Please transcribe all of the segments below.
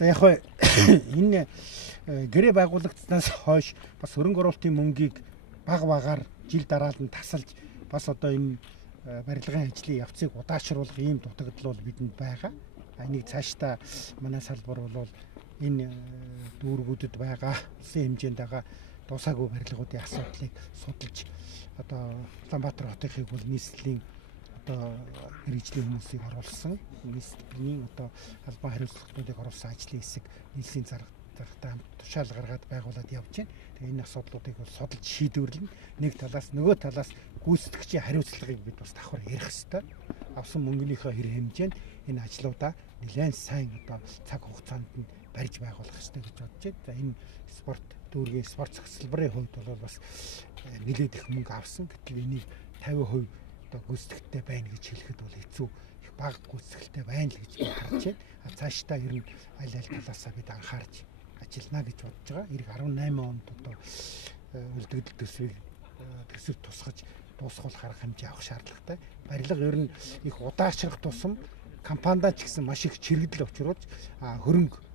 За яг хөө энэ гэрээ байгуулагдсанаас хойш бас хөрөнгө оруулалтын мөнгийг баг багаар жил дараалал нь тасалж бас одоо энэ барилгын ажлын явцыг удаашруулах ийм дутагдал бол бидэнд байгаа. Энийг цаашдаа манай салбар бол энэ дүүргүүдэд байгаа улсын хэмжээнд байгаа дуусаагүй барилгуудын асуудлыг судалж одоо Улаанбаатар хотынхыг бол нийслэлийн одоо мэргэжлийн хүмүүсийг оруулсан нийслэлийн одоо албан хариуцлагуудыг оруулсан ажлын хэсэг нийслэлийн заргатай хамт тушаал гаргаад байгуулад явж байна. Тэгээ энэ асуудлуудыг бол судалж шийдвэрлэн нэг талаас нөгөө талаас гүйцэтгэгчийн хариуцлагыг бид бас давхар ярих ёстой. Авсан мөнгөнийхөө хэр хэмжээнд энэ ажлуудаа нэлээд сайн одоо цаг хугацаанд нь барьж байгуулах ёстой гэж бодож байна. За энэ спорт дүүргийн спорт цогцлбарын хувьд бол бас нэлээд их мөнгө авсан. Гэтэл энийг 50% одоо гүйцэтгэлтэй байна гэж хэлэхэд бол хэцүү, их бага гүйцэтгэлтэй байна л гэж харж байна. Цаашдаа ер нь аль талаасаа бид анхаарч ажиллана гэж бодож байгаа. Ирэх 18 онд одоо үлдэгдэл төсвийг тусгаж дуусгах арга хэмжээ авах шаардлагатай. Барилга ер нь их удаашрах тусам компанида ч гэсэн маш их чирэгдэл учруулж хөрөнгө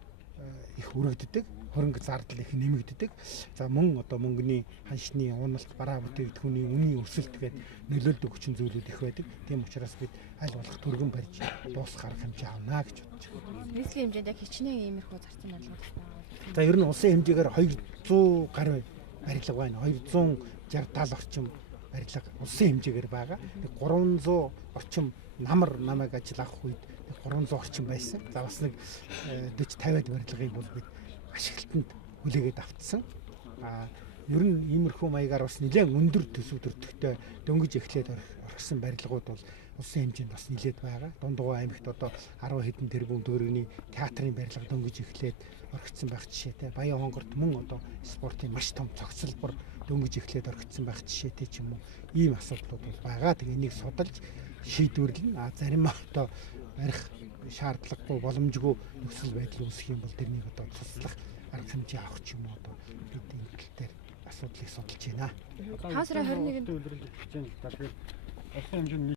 их өргөддөг, хөрөнгө зардал их нэмэгддэг. За мөн одоо мөнгөний ханшны уналт, бараа бүтээгдэхүүний үнийн өсөлт гээд нөлөөлдөг хүчин зүйлүүд их байдаг. Тийм учраас бид аль болох түргэн барьж дуусгах арга хэмжээ авна гэж бодож байна. Нийслэлийн хэмжээнд яг хичнээн иймэрхүү зарцын бодлого байна. За ер нь улсын хэмжээгээр 200 гаруй барилга байна. 260 орчим барилга улсын хэмжээгээр байгаа. 300 орчим намайг ажил авах үед 300 орчим байсан. За бас нэг 40-50-аад барилгыг бол бид ашиглалтанд хүлээгээд автсан. Ер нь иймэрхүү маягаар бас нэлээд өндөр төсөв төртөгтэй дөнгөж эхлээд орхисон барилгууд бол улсын хэмжээнд бас нэлээд байгаа. Дундгуй аймагт одоо 10 хэдэн тэрбум төгрөгийн театрын барилга дөнгөж эхлээд орхисон байх жишээтэй. Баян хонгорт мөн одоо спортын маш том цогцлбор дөнгөж эхлээд орхисон байх жишээтэй ч юм уу. Ийм асуудлууд бол байгаа. Тэгээ энийг судалж шийдвэрлэн зарим одоо барих шаардлагагүй боломжгүй нөхцөл байдал үүсэх юм бол тэрнийг одоо туслах арга хэмжээ авах ч юм уу одоо бид энэ тал дээр асуудлыг судалж байна. 5 сарын 21-нд үлрэлт хийж байна. Тэгэхээр улсын хэмжээнд